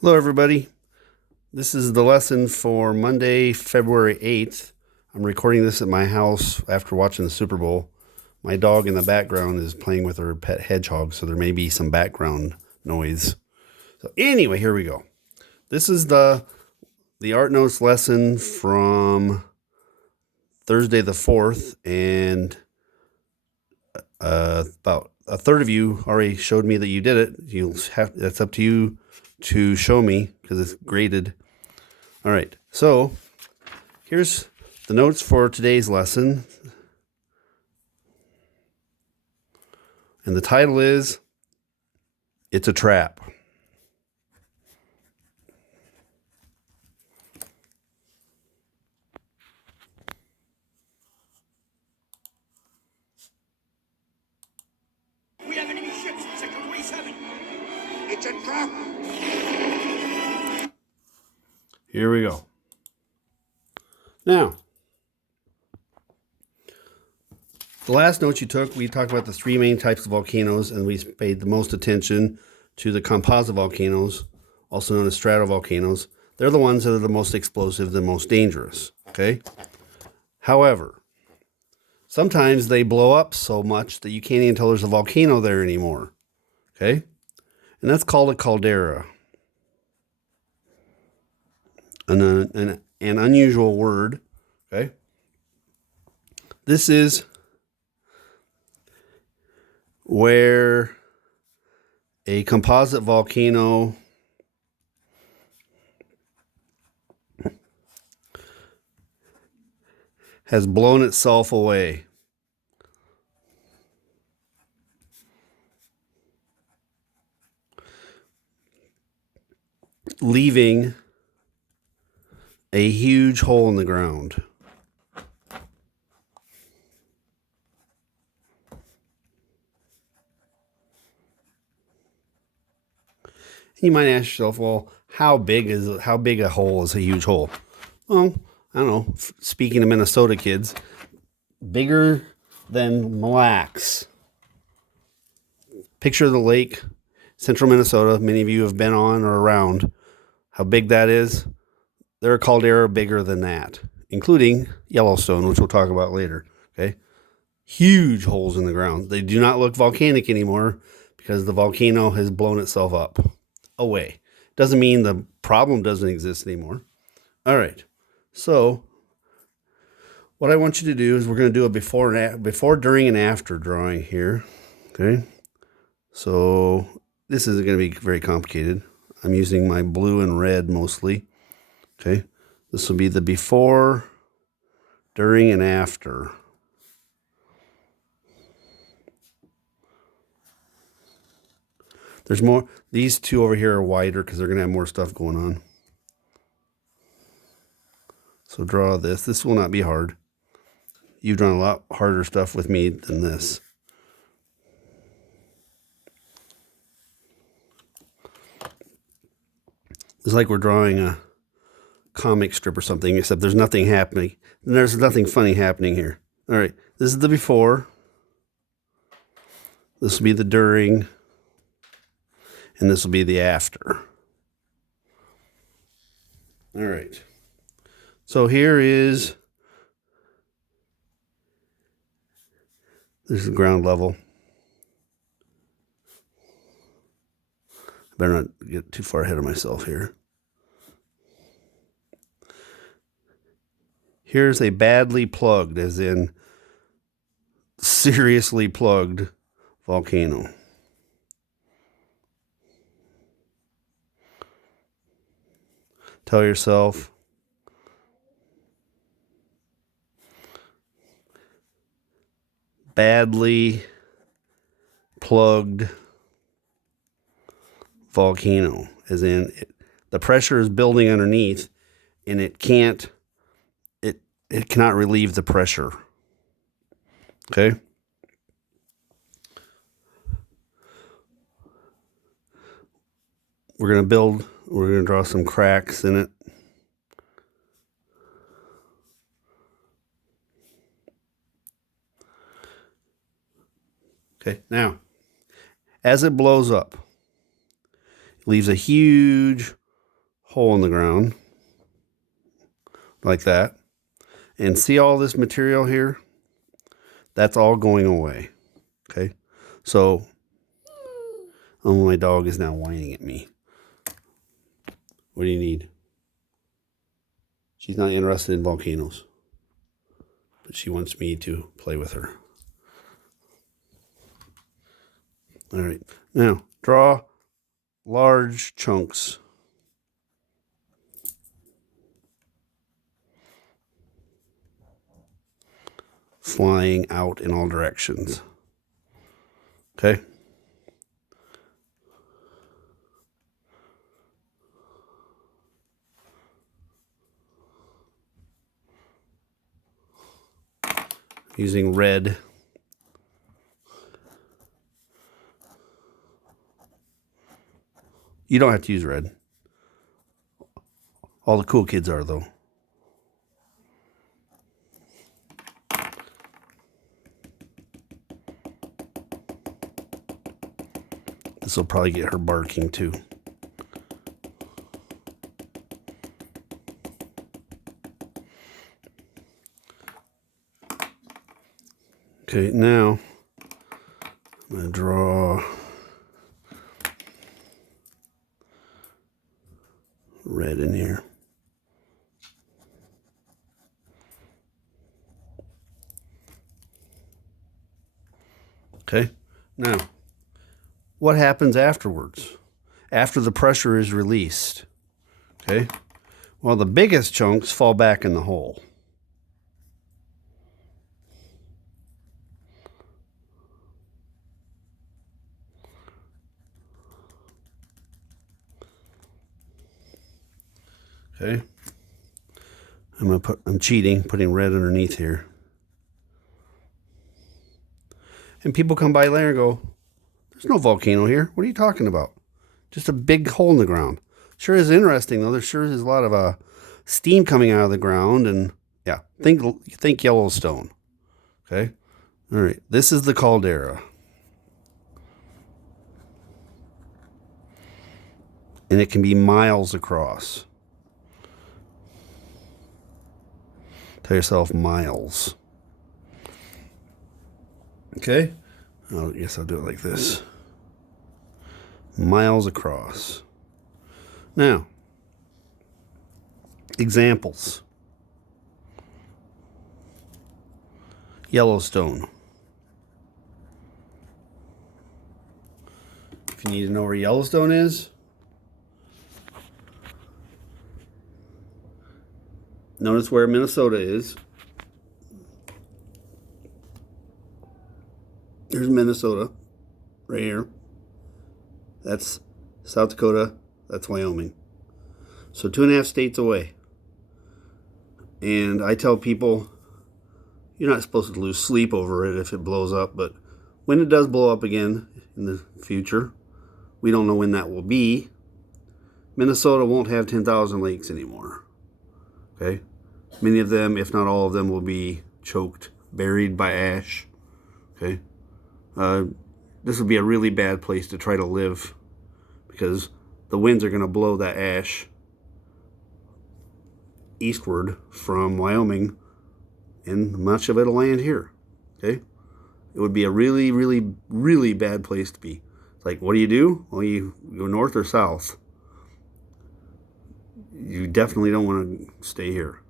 Hello, everybody. This is the lesson for Monday, February 8th. I'm recording this at my house after watching the Super Bowl. My dog in the background is playing with her pet hedgehog, so there may be some background noise. So anyway, here we go. This is the Art Notes lesson from Thursday the 4th, and about a third of you already showed me that you did it. That's up to you to show me because it's graded. All right, so here's the notes for today's lesson. And the title is, It's a Trap. We have enemy ships in Sector 47. It's a trap. Here we go. Now, the last note you took, we talked about the three main types of volcanoes, and we paid the most attention to the composite volcanoes, also known as stratovolcanoes. They're the ones that are the most explosive, the most dangerous, okay? However, sometimes they blow up so much that you can't even tell there's a volcano there anymore, okay? And that's called a caldera. An unusual word, okay? This is where a composite volcano has blown itself away. Leaving a huge hole in the ground. You might ask yourself, well, how big a hole is a huge hole? Well, I don't know. Speaking to Minnesota kids, bigger than Mille Lacs. Picture the lake, central Minnesota. Many of you have been on or around. How big that is? There are caldera bigger than that, including Yellowstone, which we'll talk about later. Okay, huge holes in the ground. They do not look volcanic anymore because the volcano has blown itself up away. Doesn't mean the problem doesn't exist anymore. All right, so what I want you to do is we're going to do a before, during, and after drawing here. Okay, so this isn't going to be very complicated. I'm using my blue and red mostly. Okay, this will be the before, during, and after. There's more. These two over here are wider because they're going to have more stuff going on. So draw this. This will not be hard. You've drawn a lot harder stuff with me than this. It's like we're drawing a comic strip or something, except there's nothing happening. And there's nothing funny happening here. All right, this is the before. This will be the during. And this will be the after. All right. So this is the ground level. I better not get too far ahead of myself here. Here's a badly plugged, as in seriously plugged, volcano. Tell yourself, badly plugged volcano, as in the pressure is building underneath and it cannot relieve the pressure. Okay? We're going to draw some cracks in it. Okay, now, as it blows up, it leaves a huge hole in the ground like that. And see all this material here? That's all going away. Okay? So, oh, my dog is now whining at me. What do you need? She's not interested in volcanoes, but she wants me to play with her. All right. Now, draw large chunks. Flying out in all directions. Okay? Using red. You don't have to use red. All the cool kids are, though. This will probably get her barking, too. Okay, now I'm going to draw red in here. Okay, now what happens afterwards? After the pressure is released, okay? Well, the biggest chunks fall back in the hole. Okay. I'm cheating, putting red underneath here. And people come by later and go, there's no volcano here. What are you talking about? Just a big hole in the ground. Sure is interesting, though. There sure is a lot of steam coming out of the ground. And yeah, think Yellowstone. Okay. All right. This is the caldera. And it can be miles across. Tell yourself miles. Okay. I guess I'll do it like this. Miles across. Now, examples. Yellowstone. If you need to know where Yellowstone is, notice where Minnesota is. There's Minnesota, right here. That's South Dakota. That's Wyoming. So 2.5 states away. And I tell people, you're not supposed to lose sleep over it if it blows up. But when it does blow up again in the future, we don't know when that will be. Minnesota won't have 10,000 lakes anymore. Okay? Many of them, if not all of them, will be choked, buried by ash. Okay? This would be a really bad place to try to live because the winds are going to blow that ash eastward from Wyoming, and much of it will land here. Okay? It would be a really, really, really bad place to be. It's like, what do? Well, you go north or south. You definitely don't want to stay here.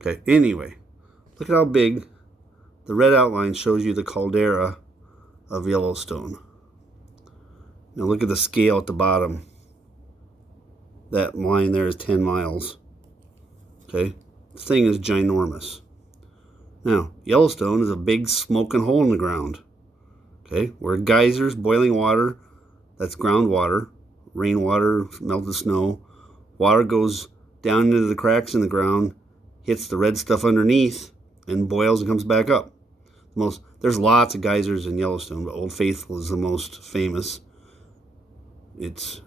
Okay, anyway, look at how big the red outline shows you the Caldera of Yellowstone. Now look at the scale at the bottom. That line there is 10 miles. Okay, this thing is ginormous. Now, Yellowstone is a big smoking hole in the ground. Okay, where geysers, boiling water, that's groundwater, rainwater, melted snow, water goes down into the cracks in the ground, hits the red stuff underneath, and boils and comes back up. There's lots of geysers in Yellowstone, but Old Faithful is the most famous. It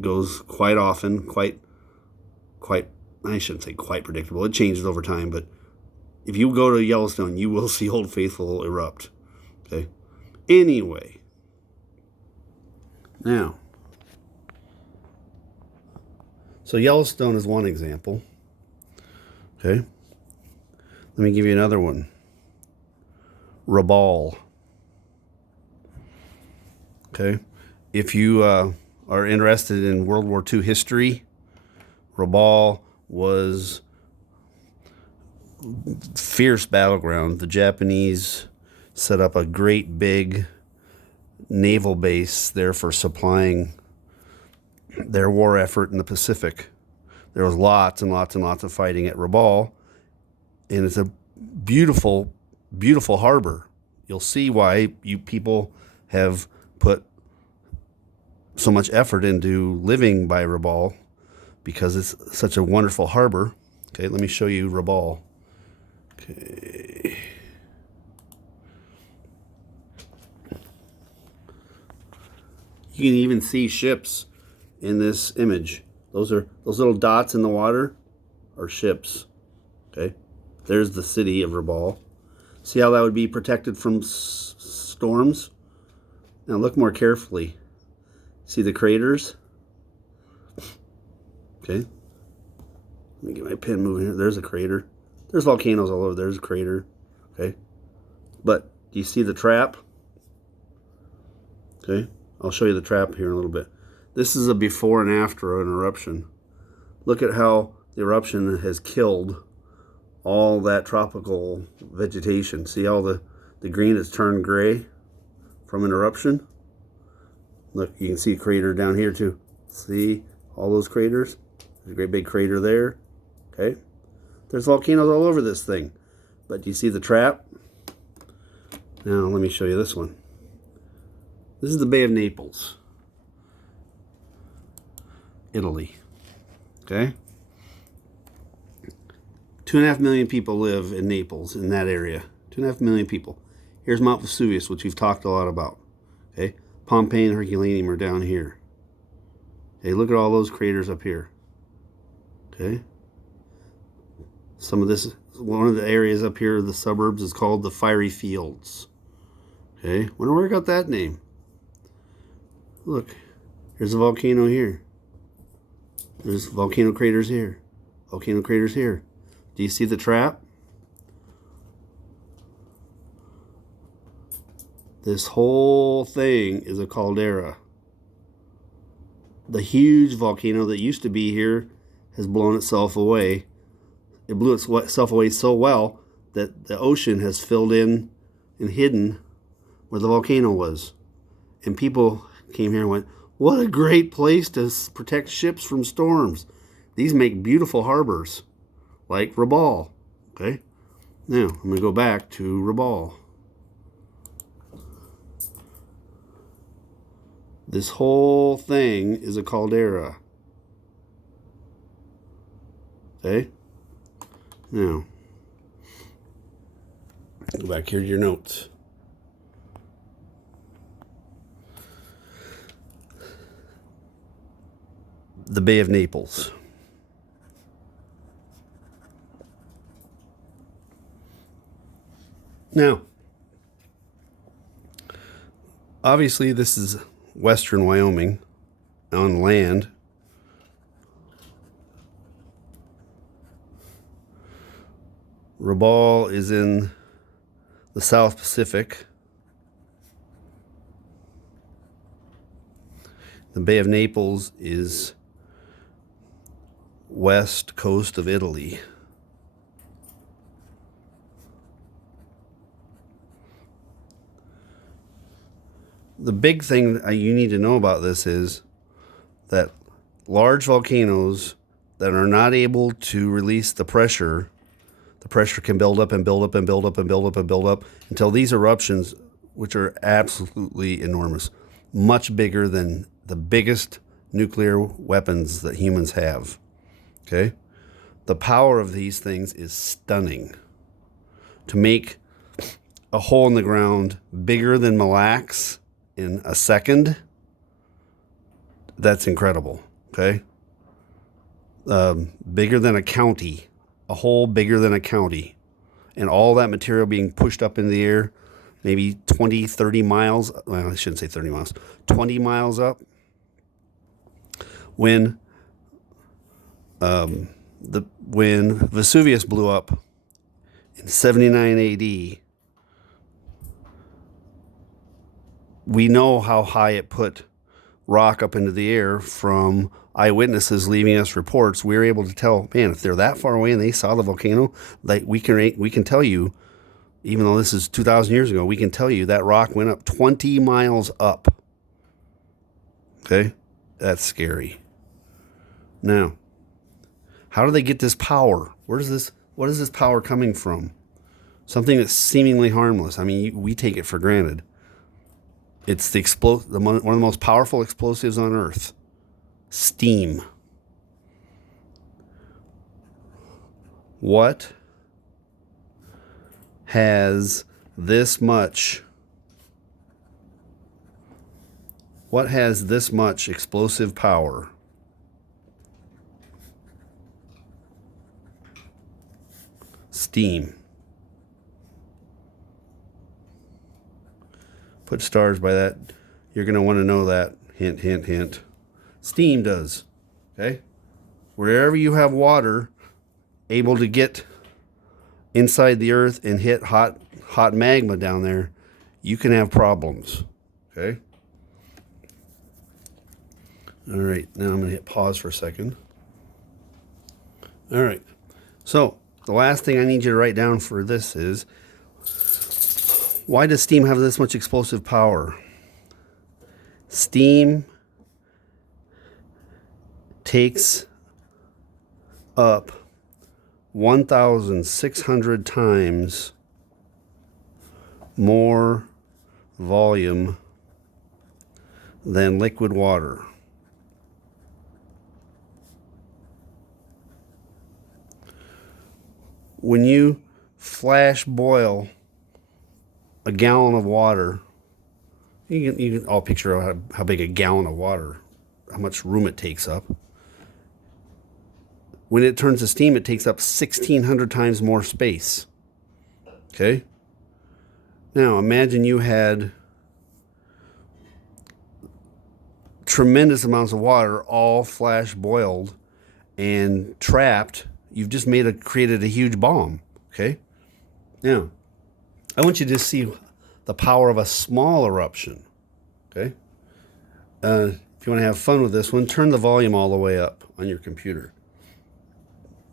goes quite often, quite. I shouldn't say quite predictable. It changes over time, but if you go to Yellowstone, you will see Old Faithful erupt. Okay. Anyway, now, So Yellowstone is one example. Okay. Let me give you another one. Rabaul. Okay. If you are interested in World War II history, Rabaul was fierce battleground. The Japanese set up a great big naval base there for supplying their war effort in the Pacific. There was lots and lots and lots of fighting at Rabaul, and it's a beautiful, beautiful harbor. You'll see why you people have put so much effort into living by Rabaul, because it's such a wonderful harbor. Okay, let me show you Rabaul. Okay. You can even see ships in this image. Those little dots in the water are ships. Okay, there's the city of Rabaul. See how that would be protected from storms? Now look more carefully. See the craters? Okay. Let me get my pen moving here. There's a crater. There's volcanoes all over. There's a crater. Okay. But do you see the trap? Okay. I'll show you the trap here in a little bit. This is a before and after an eruption. Look at how the eruption has killed all that tropical vegetation. See how the green has turned gray from an eruption? Look, you can see a crater down here too. See all those craters? There's a great big crater there. Okay. There's volcanoes all over this thing. But do you see the trap? Now let me show you this one. This is the Bay of Naples, Italy. Okay. 2.5 million people live in Naples, in that area. 2.5 million people. Here's Mount Vesuvius, which we've talked a lot about. Okay. Pompeii and Herculaneum are down here. Okay, look at all those craters up here. Okay. Some of this, one of the areas up here, the suburbs, is called the Fiery Fields. Okay. Wonder where I got that name. Look, there's a volcano here. There's volcano craters here. Volcano craters here. Do you see the trap? This whole thing is a caldera. The huge volcano that used to be here has blown itself away. It blew itself away so well that the ocean has filled in and hidden where the volcano was. And people came here and went, what a great place to protect ships from storms. These make beautiful harbors, like Rabaul. Okay? Now, I'm going to go back to Rabaul. This whole thing is a caldera. Okay? Now, go back here to your notes. The Bay of Naples. Now, obviously this is western Wyoming on land. Rabaul is in the South Pacific. The Bay of Naples is west coast of Italy. The big thing you need to know about this is that large volcanoes that are not able to release the pressure can build up and build up and build up and build up and build up until these eruptions, which are absolutely enormous, much bigger than the biggest nuclear weapons that humans have. Okay? The power of these things is stunning. To make a hole in the ground bigger than Mille Lacs in a second, that's incredible. Okay? Bigger than a county. A hole bigger than a county. And all that material being pushed up in the air, maybe 20, 30 miles. Well, I shouldn't say 30 miles. 20 miles up. When When Vesuvius blew up in 79 AD, we know how high it put rock up into the air from eyewitnesses leaving us reports. We were able to tell, man, if they're that far away and they saw the volcano, like we can tell you, even though this is 2,000 years ago, we can tell you that rock went up 20 miles up. Okay? That's scary. Now, how do they get this power? What is this power coming from? Something that's seemingly harmless. I mean, we take it for granted. It's one of the most powerful explosives on Earth. Steam. What has this much explosive power? Steam. Put stars by that. You're going to want to know that. Hint, hint, hint. Steam does. Okay? Wherever you have water able to get inside the earth and hit hot magma down there, you can have problems. Okay? All right. Now I'm going to hit pause for a second. All right. So the last thing I need you to write down for this is, why does steam have this much explosive power? Steam takes up 1,600 times more volume than liquid water. When you flash boil a gallon of water, you can all picture how big a gallon of water, how much room it takes up. When it turns to steam, it takes up 1,600 times more space. Okay? Now, imagine you had tremendous amounts of water all flash boiled and trapped. You've just created a huge bomb. Okay? Now, I want you to see the power of a small eruption. Okay? If you want to have fun with this one, turn the volume all the way up on your computer.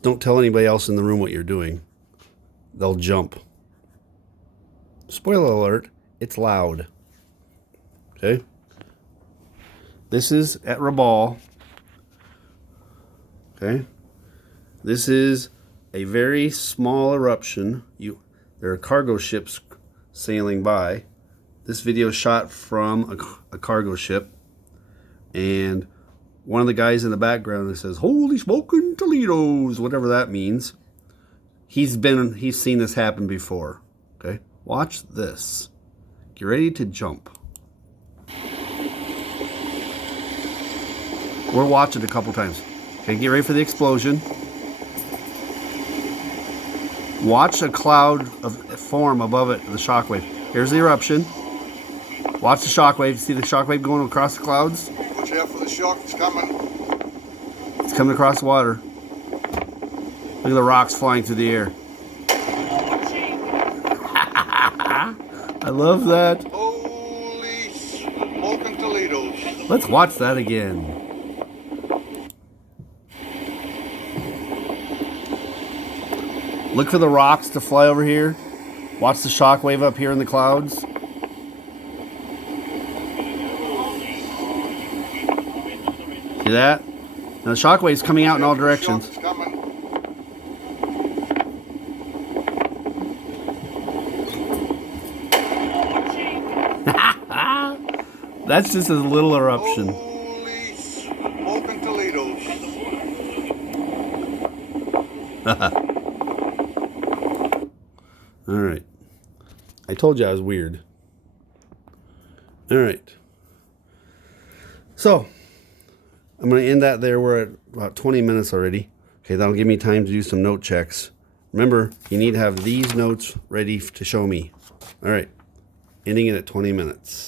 Don't tell anybody else in the room what you're doing. They'll jump. Spoiler alert, it's loud. Okay? This is at Rabaul. Okay? This is a very small eruption. There are cargo ships sailing by. This video is shot from a cargo ship. And one of the guys in the background that says, "Holy smoking Toledos," whatever that means. He's seen this happen before. Okay? Watch this. Get ready to jump. We'll watch it a couple times. Okay, get ready for the explosion. Watch a cloud form above it, the shockwave. Here's the eruption. Watch the shockwave. See the shockwave going across the clouds? Watch out for the shock, it's coming. It's coming across the water. Look at the rocks flying through the air. I love that. Holy smoking Toledos. Let's watch that again. Look for the rocks to fly over here. Watch the shockwave up here in the clouds. See that? Now the shockwave's coming out in all directions. That's just a little eruption. Holy smoking Toledos. All right. I told you I was weird. All right. So, I'm going to end that there. We're at about 20 minutes already. Okay, that'll give me time to do some note checks. Remember, you need to have these notes ready to show me. All right. Ending it at 20 minutes.